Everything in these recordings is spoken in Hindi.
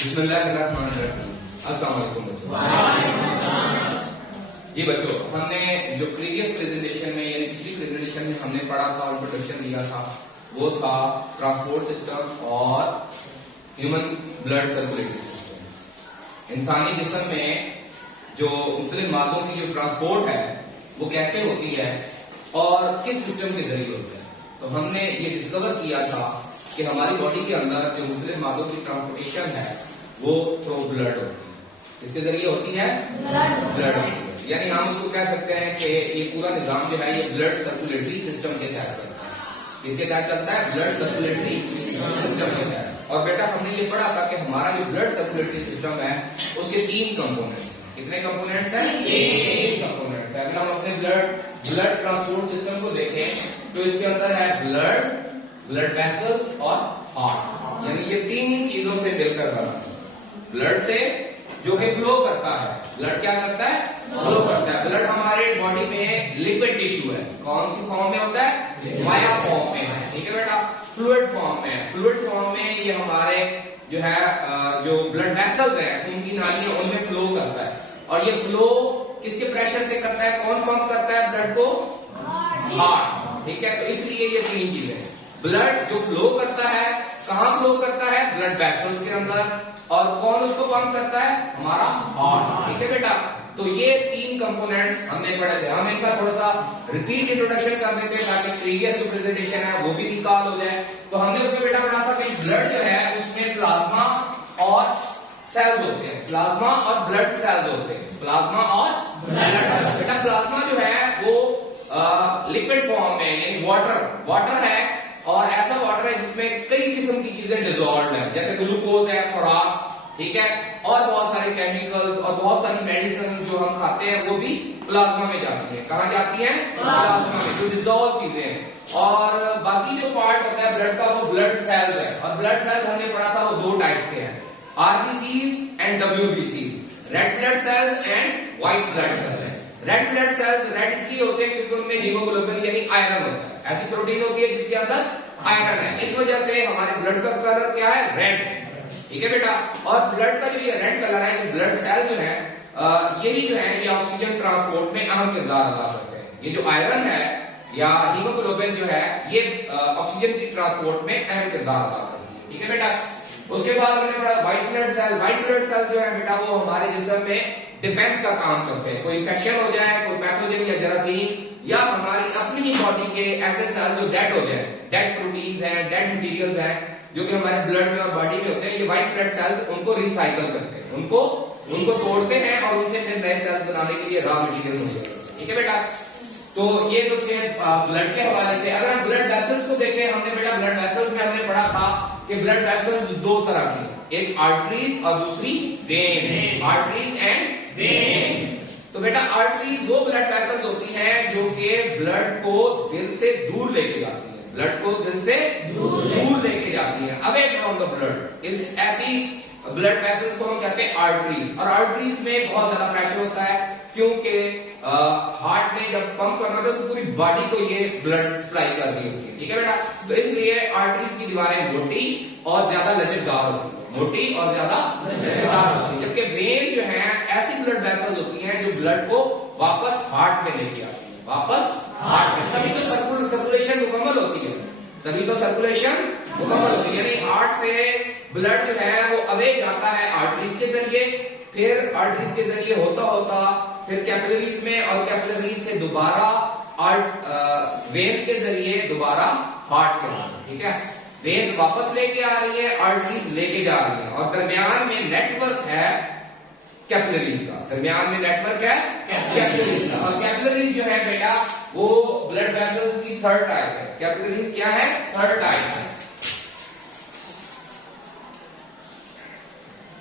अस्सलाम वालेकुम बच्चों। जी बच्चों, हमने जो प्रीवियस प्रेजेंटेशन में यानी पिछली प्रेजेंटेशन में हमने पढ़ा था और इंट्रोडक्शन दिया था वो था ट्रांसपोर्ट सिस्टम और ह्यूमन ब्लड सर्कुलेटरी सिस्टम। इंसानी जिस्म में जो मुख्तलिफ मादों की जो ट्रांसपोर्ट है वो कैसे होती है और किस सिस्टम के जरिए होता है। तो हमने ये डिस्कवर किया था कि हमारी बॉडी के अंदर जो मुख्तलिफ मादों की ट्रांसपोर्टेशन है वो थ्रू ब्लड होती है। इसके जरिए होती है ब्लड होती है, यानी हम उसको कह सकते हैं कि ये पूरा निजाम जो है ये ब्लड सर्कुलेटरी सिस्टम के तहत चलता है। इसके तहत चलता है ब्लड सर्कुलेटरी सिस्टम के तहत। और बेटा हमने ये पढ़ा था कि हमारा जो ब्लड सर्कुलेटरी सिस्टम है उसके 3 कंपोनेंट्स। कितने कंपोनेंट्स हैं? 3 कंपोनेंट्स है। अगर हम अपने ब्लड ट्रांसपोर्ट सिस्टम को देखें तो इसके अंदर है ब्लड वेसल्स और हार्ट, यानी ये 3 चीजों से मिलकर बना है। ब्लड से जो कि फ्लो करता है, ब्लड क्या करता है? फ्लो करता है। ब्लड हमारे बॉडी में लिक्विड टिश्यू है। कौन सी फॉर्म में होता है? माया फॉर्म में है। ठीक है बेटा, फ्लूइड फॉर्म में। फ्लूइड फॉर्म में ये हमारे जो है जो ब्लड वेसल्स है, खून की नालियां, उनमें फ्लो करता है। और ये फ्लो किसके प्रेशर से करता है? कौन पंप करता है ब्लड को? हार्ट। ठीक है, तो इसलिए ये 3 चीजें। ब्लड जो फ्लो करता है, कहां फ्लो करता है? ब्लड वेसल्स के अंदर। और कौन उसको पंप करता है? हमारा हार्ट। ठीक है बेटा, तो ये 3 कंपोनेंट्स हमने पढ़े थे। हम इनका थोड़ा सा रिपीट इंट्रोडक्शन कर देते हैं ताकि प्रीवियस जो प्रेजेंटेशन है वो भी रिकॉल हो जाए। तो हमने उसमें बेटा पढ़ा था कि ब्लड जो है उसमें प्लाज्मा और सेल्स होते हैं। प्लाज्मा और ब्लड सेल्स होते हैं। प्लाज्मा और ब्लड सेल्स। बेटा प्लाज्मा जो है वो लिक्विड फॉर्म में, यानी वाटर है, और ऐसा वाटर है जिसमें कई किस्म की चीजें डिसॉल्व है, जैसे ग्लूकोज है, खुराक, ठीक है, और बहुत सारे केमिकल्स और बहुत सारी मेडिसिन जो हम खाते हैं वो भी प्लाज्मा में जाती है। कहां जाती है? प्लाज्मा में, जो डिसॉल्व चीजें हैं। और बाकी जो पार्ट होता है ब्लड का वो ब्लड सेल्स है। और ब्लड सेल्स हमने पढ़ा था वो 2 टाइप्स के हैं, आरबीसीज एंड डब्ल्यूबीसीज, red blood cells and white blood cells. Red blood cells red इसलिए होते हैं क्योंकि उनमें हीमोग्लोबिन यानी आयरन होता है। ऐसी प्रोटीन होती है जिसके अंदर आयरन है, इस वजह से हमारे ब्लड का कलर क्या है? रेड। ठीक है बेटा, और ब्लड का जो ये रेड कलर है, जो ब्लड सेल जो है यही जो है ये ऑक्सीजन ट्रांसपोर्ट में अहम किरदार अदा करते हैं। ये जो आयरन है या हीमोग्लोबिन जो है ये ऑक्सीजन की ट्रांसपोर्ट में अहम किरदार अदा करती है। ठीक है बेटा, उसके बाद हमने पढ़ा white blood cell. White blood cell जो है बेटा वो हमारे जिस्म में डिफेंस का काम करते हैं। कोई इंफेक्शन हो जाए, कोई पैथोजन या जरासीम या हमारी अपनी ही बॉडी के ऐसे सेल जो डेड हो जाए, डेड प्रोटीन्स हैं, डेड मटेरियल्स हैं जो कि हमारे ब्लड में और बॉडी में होते हैं, ये व्हाइट ब्लड सेल्स उनको रिसाइकल करते हैं, उनको तोड़ते हैं और उनसे फिर नए सेल्स बनाने के लिए रॉ मटेरियल हो जाते हैं। ठीक है बेटा, तो ये तो थे ब्लड के हवाले से। अगर हम ब्लड वेसल्स को देखें, हमने बेटा ब्लड वेसल्स में हमने पढ़ा था कि ब्लड वेसल्स 2 तरह की, एक आर्टरीज और दूसरी वेन। Arteries and when. तो बेटा आर्टरीज वो ब्लड वेसल्स होती हैं जो कि ब्लड को दिल से दूर लेके जाती है, ब्लड को दिल से दूर लेके जाती है, अवे फ्रॉम द ब्लड। इस ऐसी ब्लड वेसल्स को हम कहते हैं आर्टरीज। और आर्टरीज में बहुत ज्यादा प्रेशर होता है क्योंकि हार्ट ने जब पंप करना होता है तो पूरी बॉडी को ये ब्लड सप्लाई कर रही होती है। ठीक है बेटा, तो इसलिए आर्टरीज की दीवारें मोटी और ज्यादा लचकदार होती है, मोटी और ज्यादा लचकदार होती है। जबकि वेन जो है ऐसी ब्लड वेसल्स होती हैं जो ब्लड को वापस हार्ट में लेके आती है, वापस हार्ट में। तभी तो सर्कुलेशन मुकम्मल होती है, तभी तो सर्कुलेशन मुकम्मल होती है। यानी हार्ट से ब्लड जो है वो अवे जाता है आर्टरीज के जरिए, फिर आर्टरीज के जरिए होता फिर कैपिलरीज में, और कैपिलरीज से दोबारा वेन्स के जरिए दोबारा हार्ट के अंदर। ठीक है, वेन्स वापस लेके आ रही है, आर्टरीज लेके जा रही है, और दरमियान में नेटवर्क है कैपिलरीज का। दरमियान में नेटवर्क है कैपिलरीज का। और कैपिलरीज जो है बेटा वो ब्लड वेसल्स की 3rd टाइप है। कैपिलरीज क्या है? 3rd टाइप है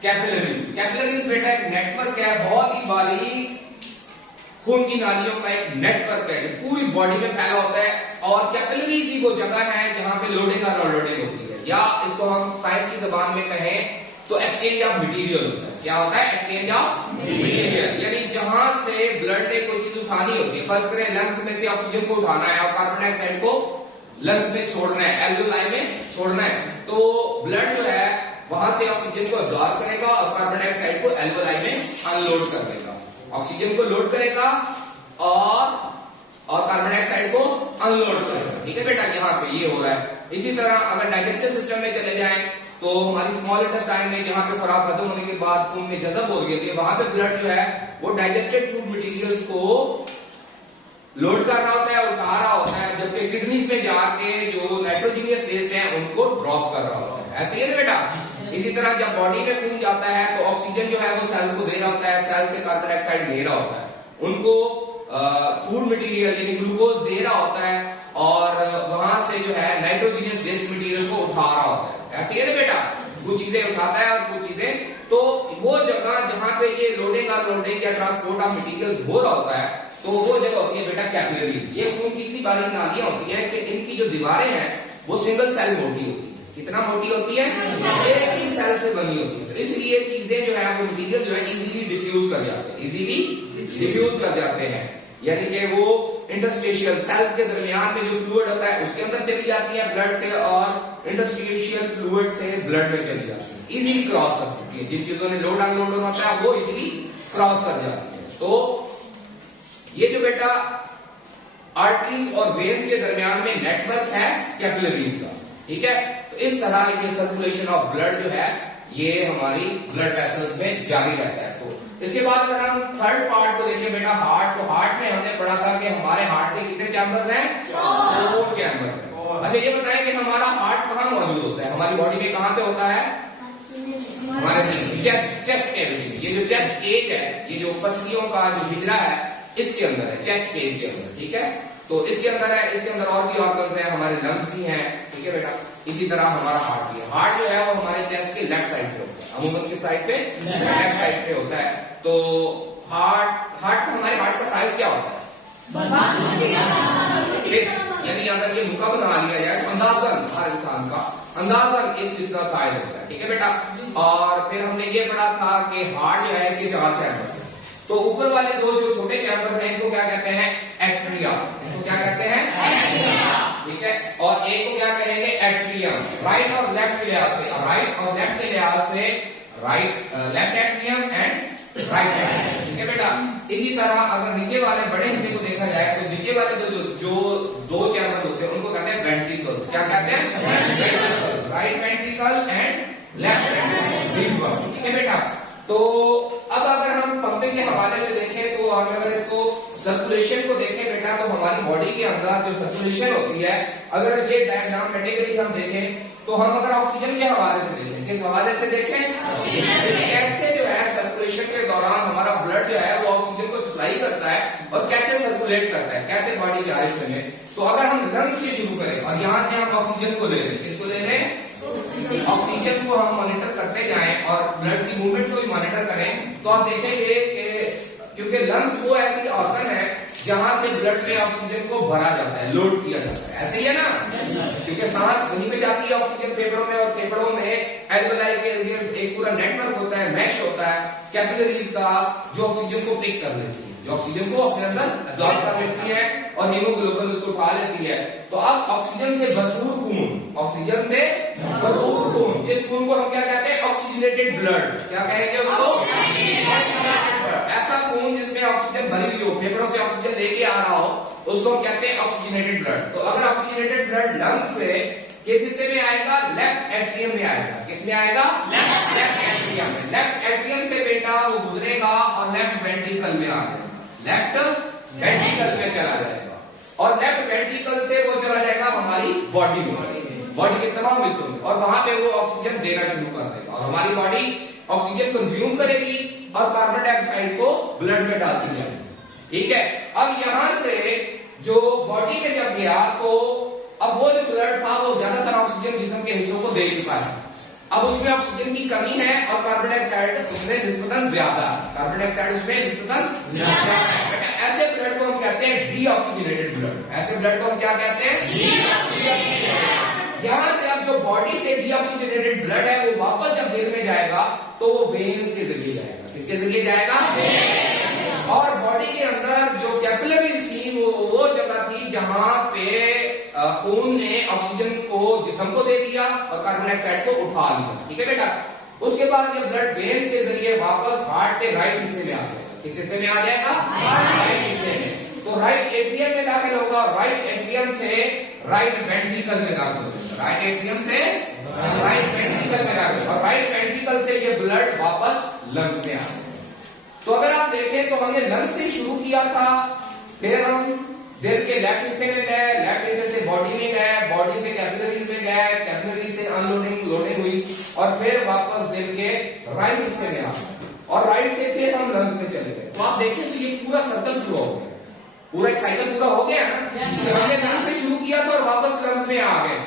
कैपिलरीज बेटा एक नेटवर्क है, बहुत ही बारीक खून की नालियों का एक नेटवर्क है जो पूरी बॉडी में फैला होता है। और कैपिलरीज ही वो जगह है जहां पे लोडिंग और अनलोडिंग होती है, या इसको हम साइंस की जबान में कहें तो एक्सचेंज ऑफ मटेरियल होता है। क्या होता है? एक्सचेंज ऑफ मटेरियल, यानी जहां से ब्लड ने कोई चीज उठानी होती है, फर्ज करें लंग्स में से ऑक्सीजन को उठाना है और कार्बन डाइऑक्साइड को लंग्स में छोड़ना है, एल्वियोलाई में छोड़ना है, तो ब्लड जो है वहां से ऑक्सीजन ऑक्सीजन को अब्सॉर्ब करेगा और कार्बन डाइऑक्साइड को एल्वेलाई में अनलोड कर देगा। ऑक्सीजन को लोड करेगा और कार्बन डाइऑक्साइड को अनलोड करेगा। ठीक है बेटा, यहाँ पे ये हो रहा है। इसी तरह अगर डाइजेस्टिव सिस्टम में चले जाएं तो हमारी स्मॉल इंटेस्टाइन में जहाँ पे खुराक हजम होने के बाद खून में जज़ब हो गई है, वहां पे ब्लड जो है वो डाइजेस्टेड फूड मटेरियल्स को लोड कर रहा होता है, उठा रहा होता है, जबकि किडनीज में जाके जो नाइट्रोजनियस वेस्ट है उनको ड्रॉप कर रहा होता है। ऐसे ही है ना बेटा। इसी तरह जब बॉडी में खून जाता है तो ऑक्सीजन जो है वो सेल्स को दे रहा होता है, सेल से कार्बन डाइऑक्साइड ले रहा होता है, उनको फूड मटेरियल यानी ग्लूकोज दे रहा होता है और वहां से जो है नाइट्रोजनियस वेस्ट मटेरियल को उठा रहा होता है। ऐसे ही है ना बेटा, कुछ चीजें उठाता है और कुछ चीजें, तो वो जगह जहां पे ये लोडिंग और लोडिंग या ट्रांसपोर्ट ऑफ मटेरियल हो रहा होता है तो वो जगह होती है बेटा कैपिलरीज। ये खून की इतनी बारीक नालियां होती है कि इनकी जो दीवारें हैं वो सिंगल सेल मोटी होती है। कितना मोटी होती है? एक ही सेल से बनी होती है। तो इसलिए चीजें जो है वो मटेरियल जो है इजीली डिफ्यूज कर जाते हैं, इजीली डिफ्यूज कर जाते हैं, यानी कि वो इंटरस्टिशियल सेल्स के दरमियान में जो फ्लूइड होता है उसके अंदर चली जाती है ब्लड से, और इंटरस्टिशियल फ्लूइड से ब्लड में चली जाती है, इजीली क्रॉस कर सकती है। जिन चीजों में लोड अनलोड होता है वो इजीली क्रॉस कर जाती है। तो ये जो बेटा आर्टरीज और वेन्स के दरमियान में नेटवर्क है कैपिलरीज का, ठीक है। तो इस तरह ये सर्कुलेशन ऑफ ब्लड जो है ये हमारी ब्लड वेसल्स में जारी रहता है। तो इसके बाद अगर हम थर्ड पार्ट को देखें बेटा, हार्ट, तो हार्ट में हमने पढ़ा था कि हमारे हार्ट के कितने चैम्बर्स हैं? 4 चैम्बर। अच्छा ये बताएं कि हमारा हार्ट कहाँ मौजूद होता है, हमारी बॉडी में कहाँ पे होता है? हमारे चेस्ट कैविटी। ये जो चेस्ट केज है, ये जो पसलियों का जो हिजरा है इसके अंदर है, चेस्ट केज के अंदर, ठीक है। तो इसके अंदर है, इसके अंदर और भी ऑर्गन्स हैं, हमारे लंग्स भी हैं, ठीक है बेटा। इसी तरह हमारा हार्ट भी है। हार्ट जो है वो हमारे चेस्ट के लेफ्ट साइड पे होता है, अमूमन किस साइड पे? लेफ्ट साइड पे होता है। तो हमारे हार्ट का साइज क्या होता है? यानी अगर ये मुका बना लिया जाए अंदाजन हर इंसान का अंदाजन इस जितना साइज होता है, ठीक है बेटा। और फिर हमने ये पढ़ा था कि हार्ट जो है इसके 4 चैम्बर। तो ऊपर वाले दो जो छोटे चैम्बर हैं इनको क्या कहते हैं? एट्रिया। इनको क्या कहते हैं? एट्रिया, ठीक है। और एक को क्या कहेंगे? एट्रियम। राइट और लेफ्ट के लिहाज से, राइट और लेफ्ट के लिहाज से right, left atrium and right atrium, ठीक है बेटा। इसी तरह अगर नीचे वाले बड़े हिस्से को देखा जाए तो नीचे वाले जो दो चैम्बर होते हैं उनको कहते हैं वेंट्रिकल्स। क्या कहते हैं? Right ventricle and left ventricle, ठीक है बेटा। तो अब अगर हम पंपिंग के हवाले से देखें तो हम अगर इसको सर्कुलेशन को देखें बेटा, तो हमारी बॉडी के अंदर जो सर्कुलेशन होती है, अगर ये डायग्राम कैटेगरी हम देखें तो हम अगर ऑक्सीजन के हवाले से देखें, किस हवाले से देखें? कैसे जो है सर्कुलेशन के दौरान हमारा ब्लड जो है वो ऑक्सीजन को सप्लाई करता है और कैसे सर्कुलेट करता है, कैसे बॉडी के हिस्से में। तो अगर हम लंग्स से शुरू करें और यहाँ से हम ऑक्सीजन को ले रहे हैं, किसको ले रहे हैं? ऑक्सीजन को हम मॉनिटर करते जाएं और ब्लड की मूवमेंट को भी मॉनिटर करें तो आप देखेंगे कि क्योंकि लंग्स वो ऐसी ऑर्गन है जहां से ब्लड में ऑक्सीजन को भरा जाता है, लोड किया जाता है, ऐसे ही है ना। क्योंकि सांस वहीं पे जाती है ऑक्सीजन फेफड़ों में, और फेफड़ों में एल्वेलाई के इर्द-गिर्द एक पूरा नेटवर्क होता है, मैश होता है कैपिलरीज का, जो ऑक्सीजन को पिक कर लेती है, जो ऑक्सीजन को अपने अंदर अब्सॉर्ब कर लेती है और हीमोग्लोबिन उसको उठा लेती है। तो अब ऑक्सीजन से भरपूर खून, ऑक्सीजन से भरपूर खून, जिस खून को हम क्या कहते हैं? Oxygenated blood. क्या कहेंगे उसको? ऐसा खून जिसमें ऑक्सीजन भरी हुई हो, फेफड़ों से ऑक्सीजन लेके आ रहा हो, उसको कहते हैं ऑक्सीजनेटेड ब्लड। तो अगर ऑक्सीजनेटेड ब्लड लंग्स से किस हिस्से में आएगा? लेफ्ट एट्रियम में आएगा। किस में आएगा? लेफ्ट एट्रियम में। लेफ्ट एट्रियम से बेटा वो गुजरेगा और लेफ्ट वेंट्रिकल में आ जाएगा, लेफ्ट वेंट्रिकल में चला जाएगा, और लेफ्ट वेंट्रिकल से वो चला जाएगा हमारी बॉडी में, बॉडी के तमाम हिस्सों में, और वहां पे वो ऑक्सीजन देना शुरू कर देगा और हमारी बॉडी ऑक्सीजन कंज्यूम करेगी और कार्बन डाइऑक्साइड को ब्लड में डालती जाएगी, ठीक है। अब यहां से जो बॉडी में जब गया तो अब वो जो ब्लड था वो ज्यादातर ऑक्सीजन जिस्म के हिस्सों को दे चुका है, अब उसमें ऑक्सीजन की कमी है और कार्बन डाइऑक्साइड उसमें निस्बतन ज्यादा है, कार्बन डाइऑक्साइड उसमें निस्बतन ज्यादा है। ऐसे ब्लड को हम कहते हैं डीऑक्सीजनेटेड ब्लड। ऐसे ब्लड को हम क्या कहते हैं? डीऑक्सीजनेटेड। यहां से अब जो बॉडी से डीऑक्सीजनेटेड ब्लड है वो वापस जब दिल में जाएगा तो वो वेन्स के जरिए जाएगा। किसके जरिए जाएगा? और बॉडी के अंदर जो कैपिलरीज थी वो जगह थी जहां पे खून ने ऑक्सीजन को जिस्म को दे दिया और कार्बन डाइऑक्साइड को उठा लिया, ठीक है बेटा। उसके बाद ये ब्लड वेन्स के जरिए वापस हार्ट के राइट हिस्से में आ जाएगा। किस हिस्से में आ जाएगा? राइट हिस्से में। तो राइट एट्रियम में दाखिल होगा, राइट एट्रियम से राइट वेंट्रिकल में दाखिल होगा, राइट एट्रियम से राइट वेंट्रिकल में दाखिल, और राइट वेंट्रिकल से ये ब्लड वापस लंग्स में आ जाएगा। तो अगर आप देखें तो हमने लंग्स से शुरू किया था, फिर हम दिल के लेफ्ट हिस्से में गए, लेफ्ट हिस्से से बॉडी में गए, बॉडी से कैपिलरीज में गए, कैपिलरी से अनलोडिंग लोडिंग हुई, और फिर वापस दिल के राइट हिस्से में आ गए, और राइट से फिर हम लंग्स में चले गए। तो आप देखें तो ये पूरा सर्कल पूरा हो गया, पूरा एक साइकिल पूरा हो गया ना। तो हमने लंग्स से शुरू किया था और वापस लंग्स में आ गए,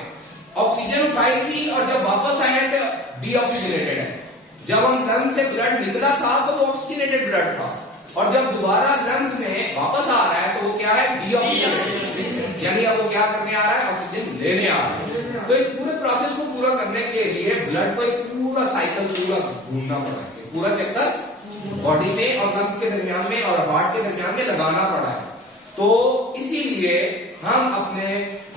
ऑक्सीजन उठाई थी, और जब वापस आए तो डीऑक्सीजनेटेड है। जब हम लंग्स से ब्लड निकला था तो वो ऑक्सीजनेटेड ब्लड था, और जब दोबारा लंग्स में वापस आ रहा है तो वो क्या है? डीऑक्सीजनेटेड, यानी अब वो क्या करने आ रहा है? ऑक्सीजन लेने आ रहा है। तो इस पूरे प्रोसेस को पूरा करने के लिए ब्लड को एक पूरा साइकिल पूरा घूमना पड़ा है, पूरा चक्कर बॉडी में और लंग्स के दरमियान में और हार्ट के दरमियान में लगाना पड़ा है। तो इसीलिए हम अपने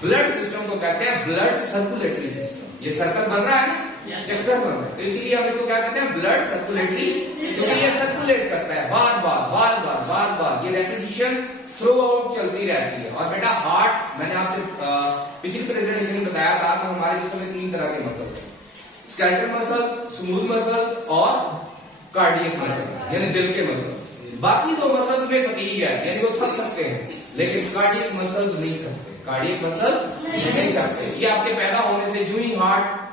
ब्लड सिस्टम को कहते हैं ब्लड सर्कुलेटरी सिस्टम। ये सर्कल बन रहा है ना, चक्कर बन रहा है, तो इसीलिए हम इसको क्या कहते हैं? Blood circulatory system. ये सर्कुलेट करता है बार बार बार बार बार बार, ये रेपिटेशन थ्रू आउट चलती रहती है। और बेटा हार्ट, मैंने आपसे पिछली प्रेजेंटेशन में बताया था कि हमारे जिस्म में 3 तरह के मसल्स हैं, स्केलेटल मसल, स्मूथ मसल्स और कार्डियक मसल, यानी दिल के मसल। बाकी 2 मसल्स में फटीग है, यानी वो थक सकते हैं, लेकिन कार्डियक मसल्स नहीं थकते, कार्डियक मसल्स नहीं थकते। ये आपके पैदा होने से जो ही हार्ट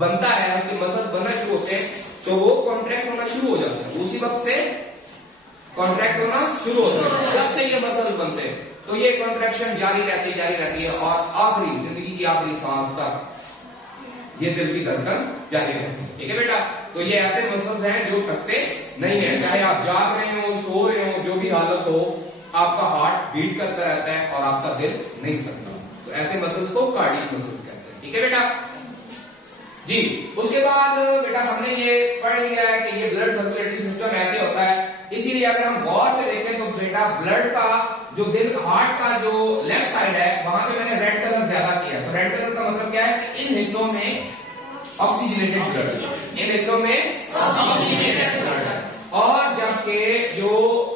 बनता है, उसके मसल बनना शुरू होते हैं, तो वो कॉन्ट्रैक्ट होना शुरू हो जाता है, उसी वक्त से कॉन्ट्रैक्ट होना शुरू होता है, जब से ये मसल बनते हैं। तो ये कॉन्ट्रैक्शन जारी रहती है, और आखिरी जिंदगी की आखिरी सांस तक ये दिल की धड़कन जारी रहती है। ठीक है बेटा? तो ये ऐसे मसल्स हैं जो थकते नहीं है, चाहे आप जाग रहे हो, सो रहे हो, जो भी हालत हो, आपका हार्ट बीट करता रहता है और आपका दिल नहीं थकता। तो ऐसे मसल्स को कार्डियक मसल्स कहते हैं। ठीक है बेटा जी? उसके बाद बेटा हमने ये पढ़ लिया है कि ये ब्लड सर्कुलेटरी सिस्टम ऐसे होता है। इसीलिए अगर हम गौर से देखें तो बेटा ब्लड का जो दिल, हार्ट का जो लेफ्ट साइड है, वहां पे मैंने रेड कलर ज्यादा किया। तो रेड कलर का मतलब क्या है? कि इन हिस्सों में ऑक्सीजनेटेड ब्लड, इन हिस्सों में ऑक्सीजनेटेड ब्लड, और जबकि जो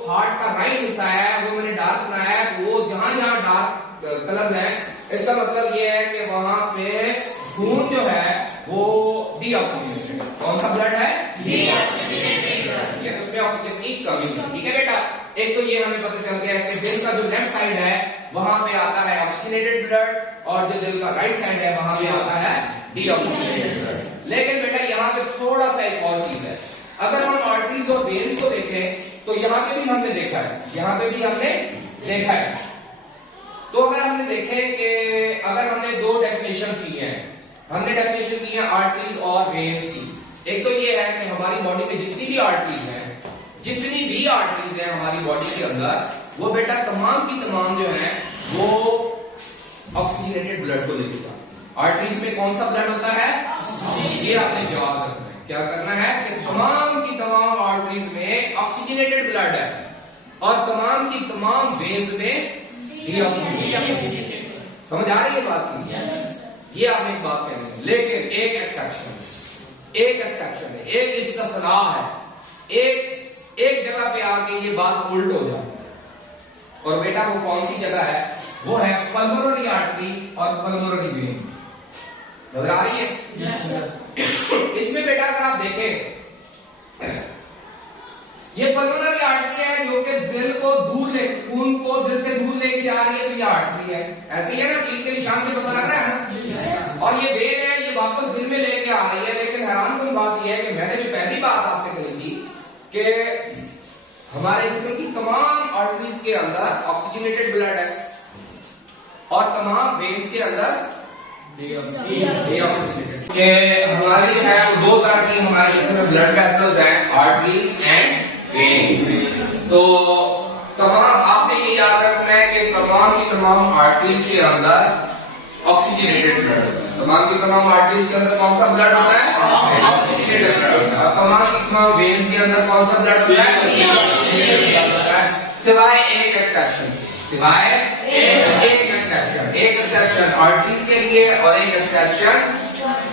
हार्ट का राइट हिस्सा है वो मैंने डार्क बनाया है, वो जहां जहां डार्क कलर है, इसका मतलब ये है कि वहां पे खून जो है वो डीऑक्सीजनेटेड। कौन सा ब्लड है? डीऑक्सीजनेटेड ब्लड, यानी उसमें ऑक्सीजन की कमी है। ठीक है बेटा? एक तो ये हमें पता चल गया कि दिल का जो लेफ्ट साइड है वहां पे आता है ऑक्सीजनेटेड ब्लड, और जो दिल का राइट साइड है वहां पे आता है डीऑक्सीजनेटेड ब्लड। लेकिन बेटा यहाँ पे थोड़ा सा एक और चीज है, अगर हम आर्टरीज और वेन्स को देखें तो यहाँ पे भी हमने देखा है, यहाँ पे भी हमने देखा है। तो अगर हमने देखे कि अगर हमने 2 डेफिनेशन की हैं, हमने डेफिनेशन की है आर्टरीज और वेन्स की। एक तो ये है कि हमारी बॉडी में जितनी भी आर्टरीज हैं, जितनी भी आर्टरीज हैं हमारी बॉडी के अंदर, वो बेटा तमाम की तमाम जो है वो ऑक्सीजनेटेड ब्लड को लेके जाती है। आर्टरीज में कौन सा ब्लड होता है? ये आपने जवाब रखना है। क्या करना है कि तमाम की तमाम आर्टरीज में ऑक्सीजनेटेड ब्लड है, और तमाम की तमाम वेन्स में डीऑक्सीजनेटेड। समझ आ रही है बात की? ये आपने एक बात कहनी है, लेकिन एक एक्सेप्शन है, एक इस्तिस्ना है, एक जगह पे आके ये बात उल्ट हो जाती है, और बेटा वो कौन सी जगह है? वो है पल्मोनरी आर्टरी और पल्मोनरी वेन। नजर आ रही है? इसमें बेटा अगर आप देखें, ये पल्मोनरी आर्टरी है जो कि दिल को दूर ले, खून को दिल से दूर लेके जा रही है, तो ये आर्टरी है। ऐसे ही है ना, तीर के निशान से पता लग रहा है ना। और ये वेन है, ये वापस दिल में लेके आ रही है। लेकिन हैरान कुन बात यह है कि मैंने जो पहली बात आपसे कही थी कि हमारे जिस्म की तमाम आर्टरीज के अंदर ऑक्सीजनेटेड ब्लड है, और तमाम वेन्स के अंदर कि हमारी है 2 तरह की हमारे जिस्म में ब्लड वेसल्स हैं, आर्टरीज एंड वेन्स। तो तमाम आपने ये याद रखना है कि तमाम की तमाम आर्टरीज के अंदर ऑक्सीजनेटेड ब्लड होता है। तमाम की तमाम आर्टरीज के अंदर कौन सा ब्लड होता है? ऑक्सीजनेटेड ब्लड होता है। तमाम की तमाम वेन्स के अंदर कौन सा ब्लड होता है? ऑक्सीजनेटेड ब्लड होता है, सिवाय एक एक्सेप्शन, सिवाय एक एक्सेप्शन आर्टरीज के लिए और एक एक्सेप्शन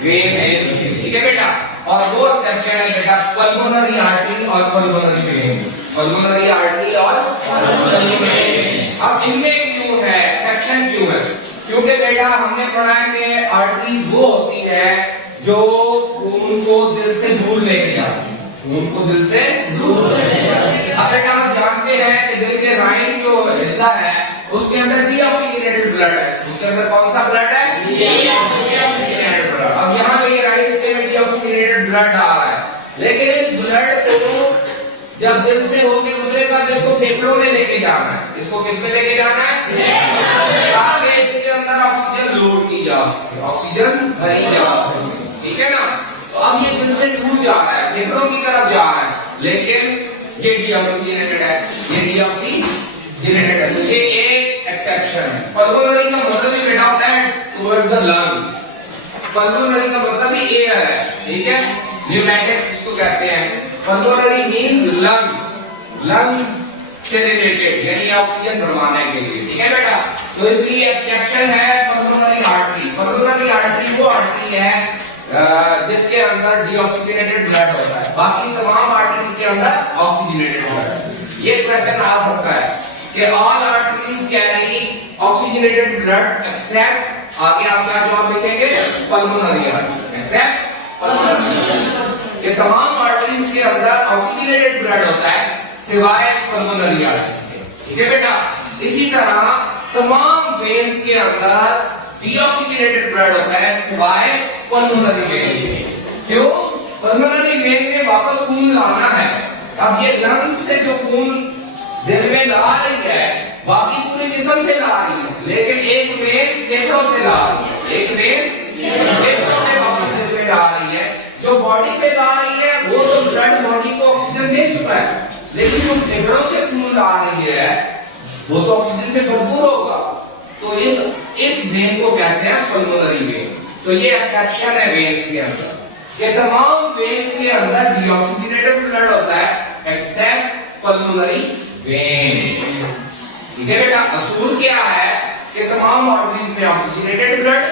वेन्स के लिए। ठीक है बेटा? और वो एक्सेप्शन है बेटा पल्मोनरी आर्टरी और पल्मोनरी वेन। पल्मोनरी आर्टरी और पल्मोनरी वेन। अब इनमें क्यों है एक्सेप्शन क्यों है? क्योंकि बेटा हमने पढ़ा है कि आर्टरीज वो होती है जो खून को दिल से दूर लेके जाती है, खून को दिल से दूर लेके जाती है। अब बेटा हम जानते हैं कि दिल के राइट जो हिस्सा है उसके अंदर डीऑक्सीजनेटेड ब्लड है। उसके अंदर कौन सा ब्लड है? Deoxygenated blood. अब यहाँ पे ये राइट हिस्से में डीऑक्सीजनेटेड ब्लड आ रहा है, लेकिन इस ब्लड को जब दिल से होके गुजरेगा तो इसको फेफड़ों में लेके जाना है। इसको किस में लेके जाना है? ताकि इसके अंदर ऑक्सीजन लोड की जा सके, ऑक्सीजन भरी जा सके, ठीक है ना। तो अब ये दिल से दूर जा रहा है, फेफड़ों की तरफ जा रहा है, लेकिन ये डीऑक्सीजनेटेड है, ये डीऑक्सीजनेटेड है। तो ये एक एक्सेप्शन है। पल्मोनरी का मतलब ही बेटा होता है टुवर्ड्स द लंग। पल्मोनरी का मतलब ही एयर है, ठीक है, न्यूमैटिक्स इसको कहते हैं। पल्मोनरी मींस लंग, लंग्स से रिलेटेड, यानी ऑक्सीजन भरवाने के लिए, ठीक है बेटा। तो इसलिए एक्सेप्शन है पल्मोनरी आर्टरी। पल्मोनरी आर्टरी वो आर्टरी है जिसके अंदर डीऑक्सीजनेटेड ब्लड होता है, बाकी तमाम आर्टरीज के अंदर ऑक्सीजनेटेड ब्लड है। ये क्वेश्चन आ सकता है कि all arteries carry oxygenated blood except, आगे आप क्या जवाब लिखेंगे? Pulmonary artery except pulmonary. ये तमाम आर्टरीज के अंदर ऑक्सीजनेटेड ब्लड होता है सिवाय पल्मोनरी आर्टरी के, ठीक है बेटा। इसी तरह तमाम वेन्स के अंदर डीऑक्सीजनेटेड ब्लड होता है सिवाय पल्मोनरी वेन के। क्यों? पल्मोनरी वेन में वापस खून लाना है। अब ये लंग्स से जो खून दिल में ला रही है, बाकी पूरे जिस्म से ला रही है, लेकिन एक वेन फेफड़ों से ला रही है, एक वेन फेफड़ों से वापस दिल में ला रही है। जो बॉडी से ला रही है वो तो ब्लड बॉडी को ऑक्सीजन दे चुका है, लेकिन जो फेफड़ों से खून ला रही है वो तो ऑक्सीजन से भरपूर होगा। तो इस वेन को कहते हैं पल्मोनरी वेन। तो ये एक्सेप्शन है वेन्स के अंदर, ये तमाम वेन्स के अंदर डीऑक्सीजनेटेड ब्लड होता है एक्सेप्ट पल्मोनरी वेन, ठीक है बेटा। असूल क्या है कि तमाम आर्टरीज में ऑक्सीजनेटेड ब्लड,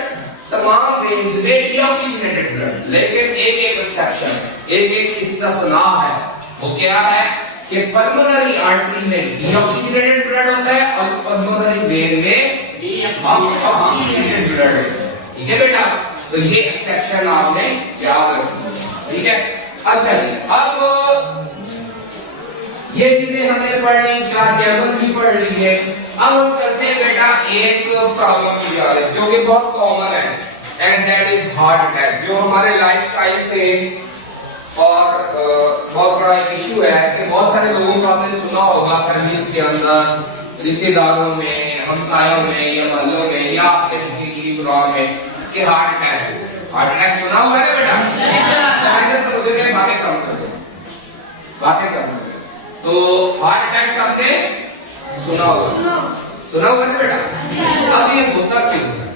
तमाम वेन्स में डीऑक्सीजनेटेड ब्लड, लेकिन एक एक्सेप्शन, एक इस्तिस्ना है। वो क्या है कि पल्मोनरी आर्टरी में डीऑक्सीजनेटेड ब्लड होता है और पल्मोनरी वेन में ऑक्सीजनेटेड ब्लड होता है, ठीक है बेटा। तो ये एक्सेप्शन आपने याद रखना, ठीक है। अच्छा जी, अब ये चीजें हमने पढ़ ली, चार टेबल भी पढ़ ली है। अब हम चलते हैं बेटा एक प्रॉब्लम की तरफ जो कि बहुत कॉमन है, and that is heart attack, जो हमारे लाइफस्टाइल से और बहुत बड़ा एक इशू है कि बहुत सारे लोगों को आपने सुना होगा फैमिलीज के अंदर, रिश्तेदारों में, हमसायों में या मोहल्लों में या आपके किसी की ब्लॉग में कि हार्ट अटैक सुना हुआ है बेटा? तो मुझे क्या बातें कम कर दो, बातें कम कर दो। तो हार्ट अटैक सबने सुना हुआ है बेटा? अब ये होता क्यों है?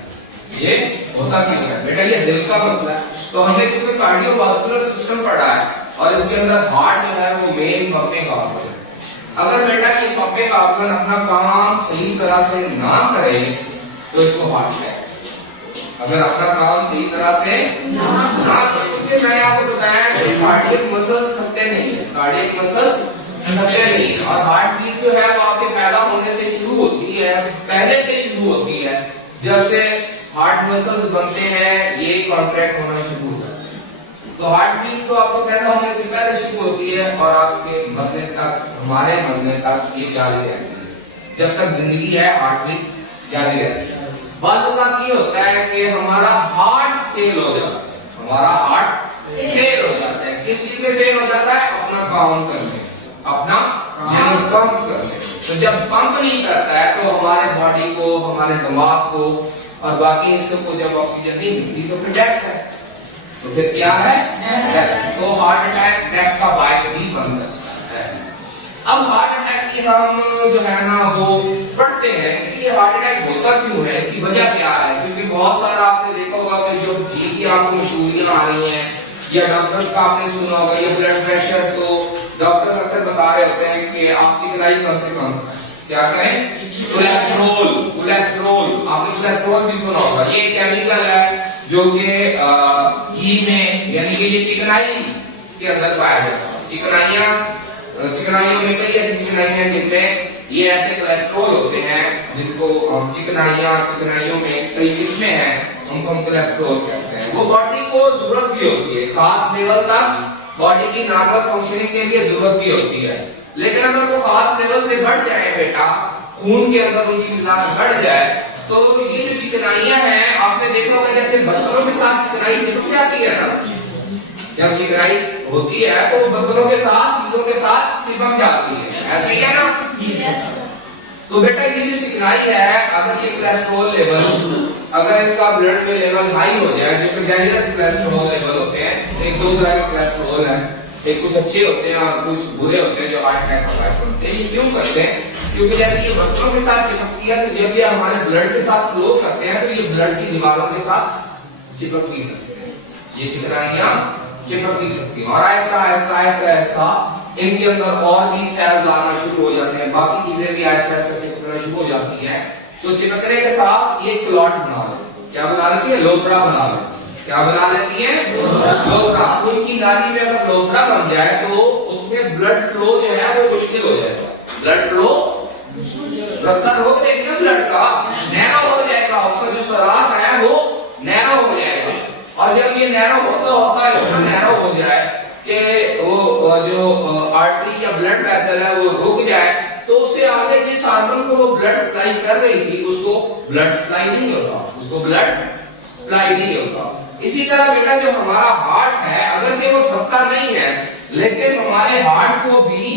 ये होता क्यों है बेटा? ये दिल का मसला है। तो हमने क्योंकि कार्डियोवास्कुलर सिस्टम पढ़ा है और इसके अंदर हार्ट जो है वो मेन पंपिंग ऑर्गन है। अगर बेटा ये पंपिंग ऑर्गन अपना काम सही तरह से ना करे तो इसको हार्ट अटैक, अगर अपना काम सही तरह से ना करे, क्योंकि मैंने आपको बताया कि कार्डियक मसल्स थकते नहीं है, कार्डियक मसल्स थकते नहीं, और हार्ट बीट जो है वो आपके पैदा होने से शुरू होती है, पहले से शुरू होती है। जब से हार्ट मसल्स बनते हैं ये कॉन्ट्रैक्ट होना शुरू हो जाते हैं। तो हार्ट बीट तो आपको पैदा होने से पहले शुरू होती है और आपके मरने तक, हमारे मरने तक ये जारी रहती है। जब तक जिंदगी है हार्ट बीट जारी रहती है। बाद में ये होता है कि हमारा हार्ट फेल हो जाता है, हमारा हार्ट फेल हो जाता है। किस चीज में फेल हो जाता है? अपना काम करने, अपना यानी पंप करने। तो जब पंप नहीं करता है तो हमारे बॉडी को, हमारे दिमाग को और बाकी हिस्सों को जब ऑक्सीजन नहीं मिलती तो फिर डेथ है। तो फिर क्या है? डेथ। तो हार्ट अटैक डेथ का बायस भी बन सकता है। अब हार्ट अटैक की हम जो है ना वो पढ़ते हैं कि ये हार्ट अटैक होता क्यों है, इसकी वजह क्या है। क्योंकि बहुत सारा आपने देखा होगा कि जो घी की आपको मशहूरियां आ रही हैं या डॉक्टर का आपने सुना होगा, ये ब्लड प्रेशर, तो डॉक्टर अक्सर बता रहे होते हैं कि आप चिकनाई कम से कम क्या करें? कोलेस्ट्रॉल, कोलेस्ट्रॉल, आपने कोलेस्ट्रॉल भी सुना होगा। ये केमिकल है जो कि घी में यानी कि ये चिकनाई के अंदर पाया जाता है। चिकनाइयों में कई ऐसी चिकनाइयां जिनमें ये ऐसे कोलेस्ट्रॉल होते हैं जिनको हम चिकनाइयों में कई किस्में हैं, उनको हम कोलेस्ट्रॉल कहते हैं। वो बॉडी को जरूरत भी होती है, खास लेवल तक बॉडी की नॉर्मल फंक्शनिंग के लिए जरूरत भी होती है। लेकिन अगर वो खास लेवल से बढ़ जाए बेटा, खून के अंदर उनकी मिलान बढ़ जाए, तो ये जो चिकनाइयां हैं आपने देखा होगा जैसे बर्तनों के साथ चिकनाई चिपक जाती है ना, जब चिकनाई होती है तो बर्तनों के साथ चीजों के साथ चिपक जाती है, ऐसे ही है ना। तो बेटा ये जो चिकनाई है, अगर ये कोलेस्ट्रॉल लेवल, अगर इनका ब्लड में लेवल हाई हो जाए, जो कि डेंजरस कोलेस्ट्रॉल लेवल होते हैं, एक दो तरह के कोलेस्ट्रॉल है, एक कुछ अच्छे होते हैं और कुछ बुरे होते हैं जो हार्ट अटैक का बायस बनते हैं। ये क्यों करते हैं? क्योंकि जैसे ये बर्तनों के साथ चिपकती है, तो जब ये हमारे ब्लड के साथ फ्लो करते हैं तो ये ब्लड की दीवारों के साथ चिपक भी सकते हैं, ये चिकनाइयां चिपक भी सकती हैं। और आहिस्ता आहिस्ता आहिस्ता आहिस्ता इनके अंदर और भी सेल्स आना शुरू हो जाते हैं, बाकी चीजें भी आहिस्ता आहिस्ता चिपकना शुरू हो जाती हैं। तो चिपकने के साथ ये क्लॉट बना लेती है, क्या बना लेती है? लोथड़ा बना लेती है। क्या बना लेती है? लोथड़ा। खून की नाली में अगर लोथड़ा बन जाए तो उसमें ब्लड फ्लो जो है वो मुश्किल हो जाएगा, ब्लड फ्लो रास्ता रोक देगा, ब्लड का नैरो हो जाएगा, उसका जो सुराख है वो नैरो हो जाएगा। और जब ये नैरो होता है इतना नैरो हो जाए कि वो जो आर्टरी या ब्लड वेसल है वो रुक जाए, तो उससे आगे जिस आर्गन को वो ब्लड सप्लाई कर रही थी उसको ब्लड सप्लाई नहीं होता, उसको ब्लड सप्लाई नहीं होता। इसी तरह बेटा जो हमारा हार्ट है, अगर से वो थकता नहीं है, लेकिन हमारे हार्ट को भी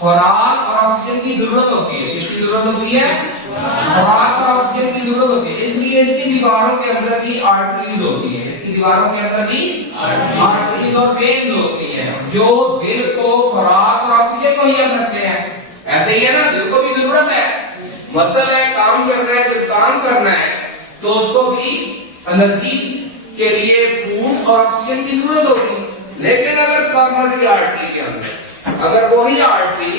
खुराक और ऑक्सीजन की जरूरत होती है। किसकी जरूरत होती है? खुराक और ऑक्सीजन की जरूरत होती है। इसलिए इसकी दीवारों के अंदर भी आर्टरीज होती है, इसकी दीवारों के अंदर भी आर्टरीज और वेन्स होती हैं जो दिल को खुराक और ऑक्सीजन मुहैया करते हैं। ऐसे ही है ना, दिल को भी जरूरत है, मसल है, काम करना है, जब काम करना है तो उसको भी एनर्जी के लिए फूड और ऑक्सीजन की जरूरत होगी। लेकिन अगर कॉर्नरी आर्टरी के अंदर अगर वही आर्टरी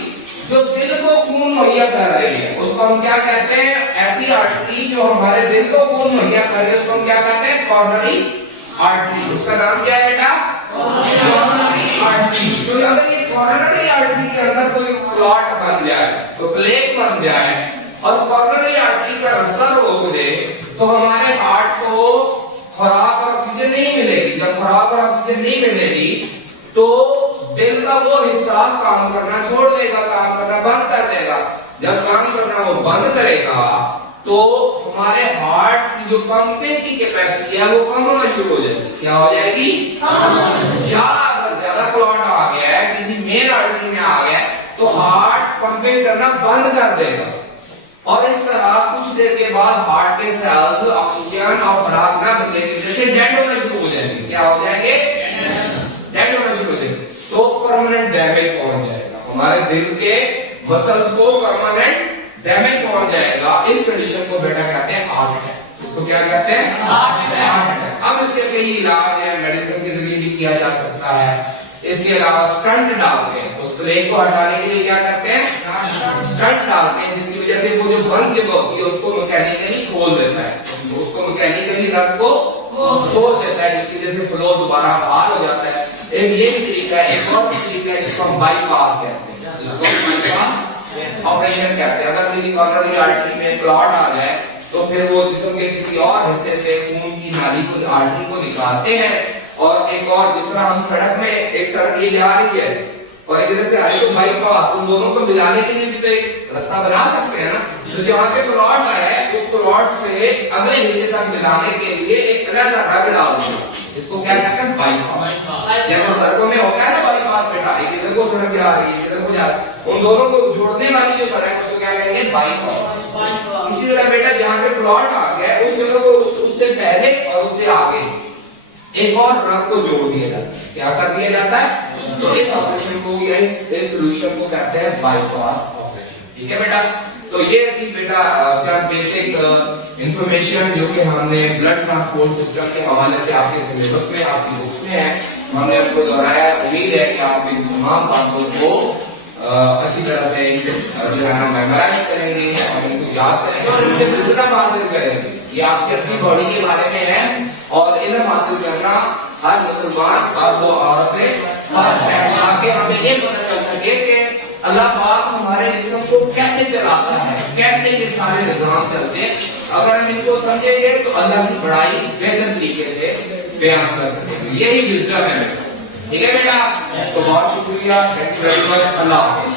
जो दिल को खून मुहैया कर रही है, उसको हम क्या कहते हैं? ऐसी आर्टरी जो हमारे दिल को खून मुहैया कर रही है उसको हम क्या कहते हैं? Coronary artery. उसका नाम क्या है बेटा? Coronary artery. तो अगर ये कॉर्नरी आर्टरी के अंदर कोई क्लॉट बन जाए, तो प्लेक बन जाए और कॉर्नरी आर्टरी का रास्ता रोक दे, तो हमारे हार्ट को खुराक और ऑक्सीजन नहीं मिलेगी। जब खुराक और ऑक्सीजन नहीं मिलेगी तो दिल का वो हिस्सा काम करना छोड़ देगा, काम करना बंद कर देगा। जब काम करना वो बंद करेगा तो हमारे हार्ट की जो पंपिंग की कैपेसिटी है वो कम होना शुरू हो जाएगी। क्या हो जाएगी? ज्यादा क्लॉट आ गया है, किसी मेन आर्टरी में आ गया तो हार्ट पंपिंग करना बंद कर देगा। और इस तरह कुछ देर के बाद हार्ट के सेल्स ऑक्सीजन और खुराक ना मिलने की वजह से डेड होना शुरू हो जाएंगे। क्या हो जाएंगे? डेड होना शुरू हो जाएंगे। तो परमानेंट डैमेज पहुंच जाएगा, हमारे दिल के मसल्स को परमानेंट डैमेज पहुंच जाएगा। इस कंडीशन को बेटा कहते हैं हार्ट अटैक। इसको क्या कहते हैं? Heart attack. अब इसके कई इलाज है, मेडिसिन के जरिए भी किया जा सकता है। इसके अलावा स्टंट डालते हैं, उस प्लेग को हटाने के लिए क्या करते हैं? स्टंट डालते हैं, जिसकी वजह से वो जो बंद जगह होती है उसको मैकेनिकली खोल देता है, तो उसको मैकेनिकली रक्त को खोल देता है, जिसकी वजह से फ्लो दोबारा बहाल हो जाता है। एक ये तरीका है, एक और तरीका है जिसको हम बाईपास कहते हैं, जिसको बाईपास ऑपरेशन कहते हैं। अगर किसी कॉर्नरी आर्टरी में क्लॉट आ जाए तो फिर वो जिस्म के किसी और हिस्से से खून की नाली को, आर्टरी को निकालते हैं। और एक और, जिस तरह हम सड़क में, एक सड़क ये जा रही है और एक इधर से आ रही है, तो बाईपास उन दोनों को मिलाने के लिए भी तो एक रास्ता बना सकते हैं ना। तो जहाँ पे क्लॉट है उस क्लॉट से अगले हिस्से तक मिलाने के लिए एक अलग रग डाल दो, इसको क्या कहते हैं? बाईपास। जैसे सड़कों में होता है ना बाईपास, बेटा एक इधर को सड़क जा रही है, इधर को जा रही है, उन दोनों को जोड़ने वाली जो सड़क है उसको क्या कहेंगे? बाईपास। इसी तरह बेटा जहाँ पे क्लॉट आ गया उस जगह को उससे पहले और उससे आगे एक और रग को जोड़ दिया जाता है। क्या कर दिया जाता है? तो इस ऑपरेशन को या इस सॉल्यूशन को कहते हैं बाईपास ऑपरेशन। ठीक है बेटा? तो ये थी बेटा चंद बेसिक इंफॉर्मेशन जो कि हमने ब्लड ट्रांसपोर्ट सिस्टम के हवाले से आपके सिलेबस में, आपकी बुक्स में है, हमने आपको दोहराया। उम्मीद है कि आप इन तमाम बातों को अच्छी तरह से जो है ना मेमोराइज करेंगे और इनको याद करेंगे और इनसे विजडम हासिल करेंगे। ये आपकी अपनी बॉडी के बारे में है और इल्म हासिल करना हर मुसलमान, हर वो औरतें, हर ताकि हमें ये पता चल सके कि अल्लाह पाक हमारे जिस्म को कैसे चलाता है, कैसे ये सारे निजाम चलते हैं। अगर हम इनको समझेंगे तो अल्लाह की बड़ाई बेहतर तरीके से बयान कर सकेंगे। यही विजडम है। ठीक है बेटा, तो बहुत शुक्रिया, थैंक यू वेरी मच, अल्लाह हाफिज़।